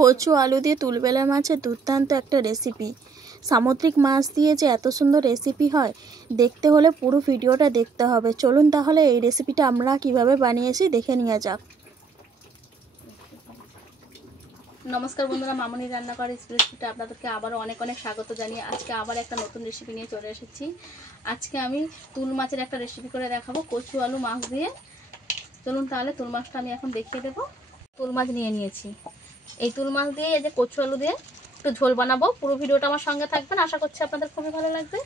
কচু আলু দিয়ে তুলবেলা মাছের দুর্দান্ত একটা রেসিপি। সামুদ্রিক মাছ দিয়ে যে এত সুন্দর রেসিপি হয়, দেখতে হলে পুরো ভিডিওটা দেখতে হবে। চলুন তাহলে এই রেসিপিটা আমরা কিভাবে বানিয়েছি দেখে নিয়ে যাক। নমস্কার বন্ধুরা, মামনি রান্না করে রেসিপিটা আপনাদেরকে আবারও অনেক অনেক স্বাগত জানিয়ে আজকে আবার একটা নতুন রেসিপি নিয়ে চলে এসেছি। আজকে আমি তুল মাছের একটা রেসিপি করে দেখাবো কচু আলু মাছ দিয়ে। চলুন তাহলে তুল মাছটা আমি এখন দেখিয়ে দেবো। তুল মাছ নিয়ে নিয়েছি। এই তুল মাছ দিয়ে এই যে কচু আলু দিয়ে একটু ঝোল বানাবো। পুরো ভিডিওটা আমার সঙ্গে থাকবেন, আশা করছি আপনাদের খুবই ভালো লাগবে।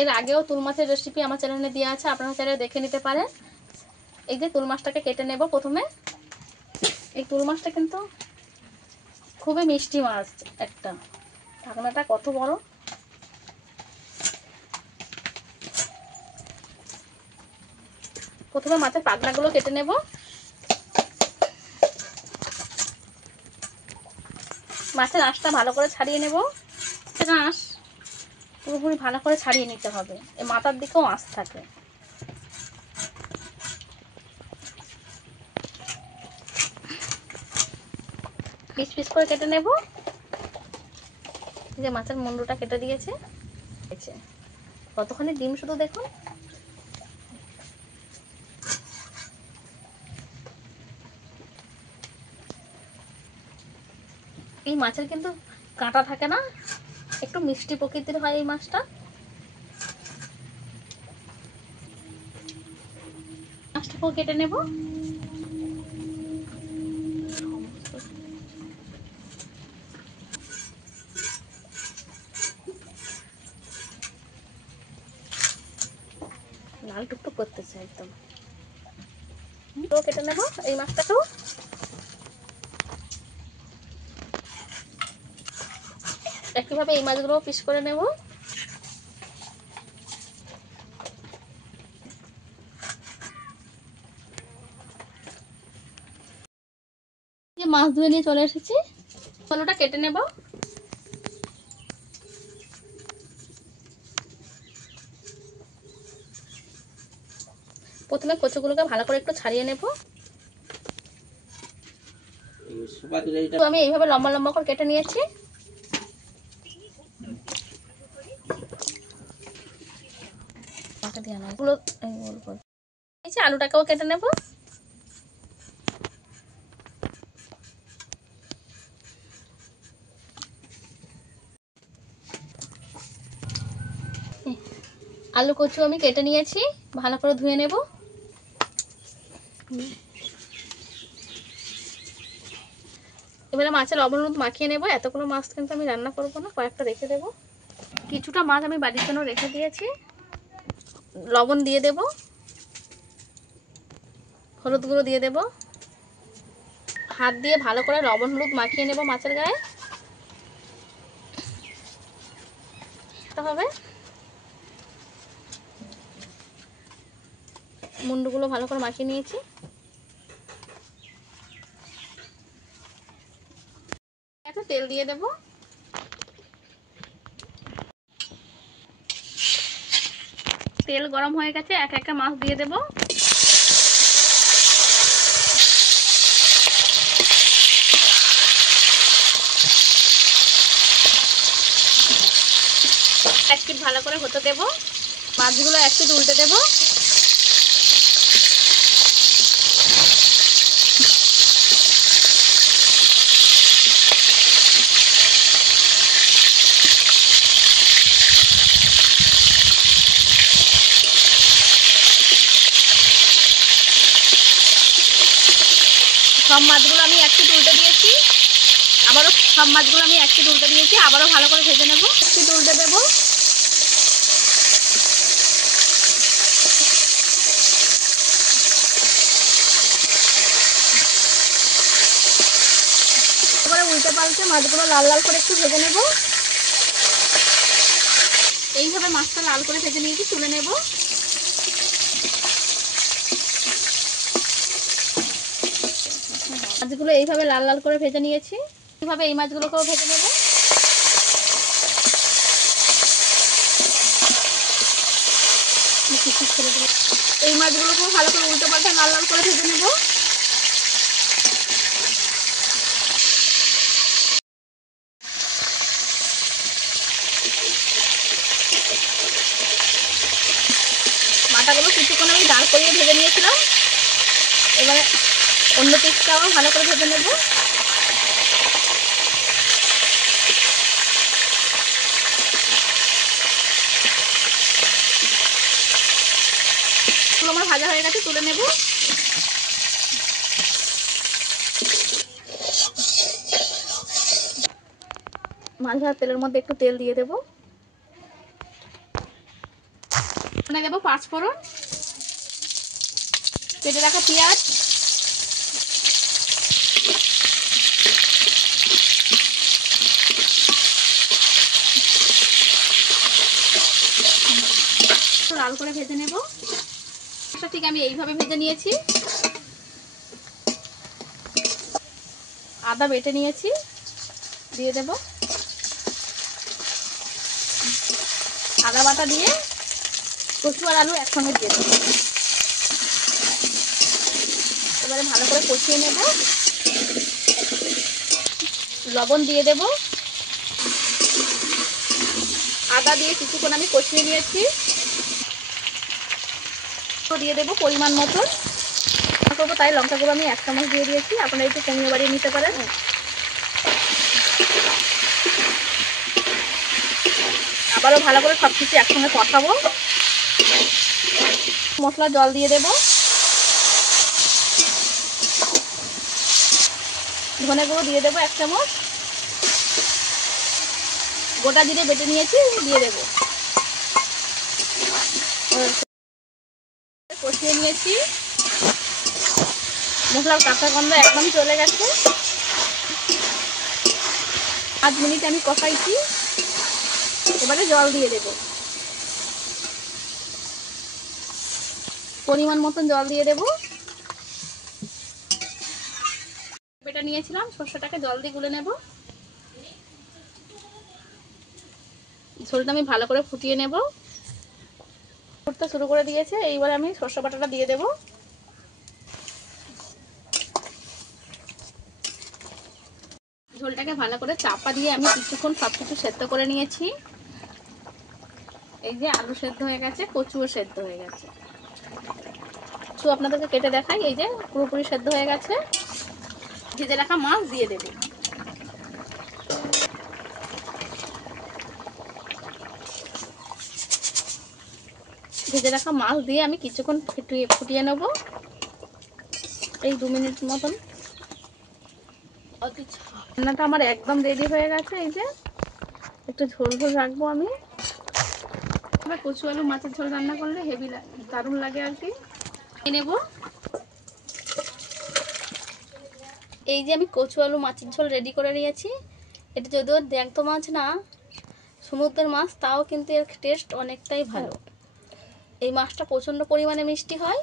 এর আগেও তুল মাছের রেসিপি আমার চ্যানেলে দেওয়া আছে, আপনারা চ্যানেলে দেখে নিতে পারেন। এই যে তুল মাছটাকে কেটে নেব। প্রথমে এই তুল মাছটা কিন্তু খুবই মিষ্টি মাছ, একটা ঢাকনাটা কত বড়। প্রথমে মাছের পাখনাগুলো কেটে নেব। মাছের আঁশটা ভালো করে ছাড়িয়ে নেব। মাছের আঁশ পুরোপুরি ভালো করে ছাড়িয়ে নিতে হবে। এই মাথার দিকেও আঁশ থাকে। পিস পিস করে কেটে নেব। যে মাছের মুন্ডুটা কেটে দিয়েছে, কতখানি ডিম শুধু দেখুন। এই মাছের কিন্তু কাঁটা থাকে না, একটু মিষ্টি প্রকৃতির হয় এই মাছটা। মাছটাকেও কেটে নেব। লাল টুকটুক করতেছে একদম। কেটে নেব এই মাছটাকেও। একইভাবে এই মাছগুলো পিস করে নেব। মাছ ধুয়ে নিয়ে চলে এসেছি। আলুটা কেটে নেব। প্রথমে কচুগুলোকে ভালো করে একটু ছাড়িয়ে নেব। আমি এইভাবে লম্বা লম্বা করে কেটে নিয়েছি। আলুটাকেও কেটে নেব। আলু কচু আমি কেটে নিয়েছি, ভালো করে ধুয়ে নেব। এবারে মাছের লবণ হলুদ মাখিয়ে নেব। এতগুলো মাছ কিন্তু আমি রান্না করবো না, কয়েকটা রেখে দেব। কিছুটা মাছ আমি বাড়ির জন্য রেখে দিয়েছি। লবণ দিয়ে দেব, হলুদ গুঁড়ো দিয়ে দেব। হাত দিয়ে ভালো করে লবণ হলুদ মাখিয়ে নেব মাছের গায়ে। হবে মুন্ডুগুলো ভালো করে মাখিয়ে নিয়েছি। একটা তেল দিয়ে দেব। তেল গরম হয়ে গেছে, এক একটা মাছ দিয়ে দেব। এক পিঠ ভালো করে হতে দেব। মাছগুলো এক পিঠ উল্টে দেব। সব মাছগুলো আমি এক পিঠ উল্টে দিয়েছি। আবারও সব মাছগুলো আমি এক পিঠ উল্টে দিয়েছি। আবারও ভালো করে ভেজে নেব। এক পিঠ উল্টে দেব। এবারে উল্টে পাল্টে মাছগুলো লাল লাল করে একটু ভেজে নেব। এইভাবে মাছটা লাল করে ভেজে নিয়েছি, তুলে নেব। মাছগুলো এইভাবে লাল লাল করে ভেজে নিয়েছি। এইভাবে এই মাছগুলোকেও ভেজে নেব। এই মাছগুলোকেও ভালো করে উল্টো পাল্টা লাল লাল করে ভেজে নেব। অন্য পিসটাও ভালো করে ভেজে নেব। আমার ভাজা হয়ে গেছে, তুলে নেব। মাছ ভাজার তেলের মধ্যে একটু তেল দিয়ে দেবো, দেবো 5 ফোড়ন, কেটে রাখা পেঁয়াজ, লাল করে ভেজে নেব। ঠিক আমি এইভাবে ভেজে নিয়েছি। আদা বেটে নিয়েছি, দিয়ে দেব। আদা বাটা দিয়ে কচু আর আলু একসঙ্গে দিয়ে দেবো। এবারে ভালো করে কষিয়ে নেব। লবণ দিয়ে দেব। আদা দিয়ে কিছুক্ষণ আমি কষিয়ে নিয়েছি। দিয়ে দেবো পরিমাণ মতো করবো, তাই লঙ্কা গুঁড়ো আমি 1 চামচ দিয়ে দিয়েছি। আপনারা একটু কমিয়ে বাড়িয়ে নিতে পারেন। আবারও ভালো করে সব কিছু একসঙ্গে কষাবো। মশলা জল দিয়ে দেব। ধনে গুঁড়ো দিয়ে দেবো 1 চামচ। গোটা জিরে বেটে নিয়েছি, দিয়ে দেবো। কষিয়ে নিয়েছি। মশলার কাঁচা গন্ধ একদম চলে গেছে। 5 মিনিট আমি কষাইছি। এবারে জল দিয়ে দেব। পরিমাণ মতন জল দিয়ে দেব। বেটা নিয়েছিলাম, সর্ষেটাকে জল দিয়ে গুলে নেব। ঝোলটা আমি ভালো করে ফুটিয়ে নেব। ফুটতে শুরু করে দিয়েছে। এইবার আমি সর্ষে বাটাটা দিয়ে দেব। ঝোলটাকে ভালো করে চাপা দিয়ে আমি কিছুক্ষণ সবকিছু সেদ্ধ করে নিয়েছি। এই যে আলু সেদ্ধ হয়ে গেছে, কচুও সেদ্ধ হয়ে গেছে। কচু আপনাদেরকে কেটে দেখাই। এই যে পুরোপুরি সেদ্ধ হয়ে গেছে। ভেজে রাখা মাছ দিয়ে দেব। ভেজে রাখা মাছ দিয়ে আমি কিছুক্ষণ ফুটিয়ে নেব, এই 2 মিনিট মতন। রান্নাটা আমার একদম রেডি হয়ে গেছে। এই যে একটু ঝোল ঝোল রাখবো আমি। কচু আলু মাছের ঝোল রান্না করলে হেভি দারুণ লাগে আর কি। নেব। এই যে আমি কচু আলু মাছের ঝোল রেডি করে নিয়েছি। এটা যদিও জ্যান্ত মাছ না, সমুদ্রের মাছ, তাও কিন্তু এর টেস্ট অনেকটাই ভালো। এই মাছটা প্রচণ্ড পরিমাণে মিষ্টি হয়।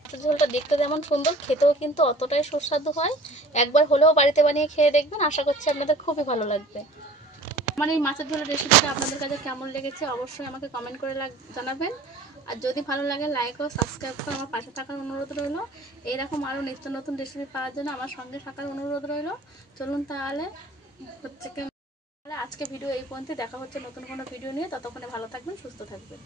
মাছের ঝোলটা দেখতে যেমন সুন্দর, খেতেও কিন্তু অতটাই সুস্বাদু হয়। একবার হলেও বাড়িতে বানিয়ে খেয়ে দেখবেন, আশা করছি আপনাদের খুবই ভালো লাগবে। আমার এই মাছের ঝোলের রেসিপিটা আপনাদের কাছে কেমন লেগেছে অবশ্যই আমাকে কমেন্ট করে জানাবেন। আর যদি ভালো লাগে লাইক ও সাবস্ক্রাইব করে আমার পাশে থাকার অনুরোধ রইল। এইরকম আরও নিত্য নতুন রেসিপি পাওয়ার জন্য আমার সঙ্গে থাকার অনুরোধ রইল। চলুন তাহলে আজকে ভিডিও এই পর্যন্ত। দেখা হচ্ছে নতুন কোনো ভিডিও নিয়ে। ততক্ষণে ভালো থাকবেন, সুস্থ থাকবেন।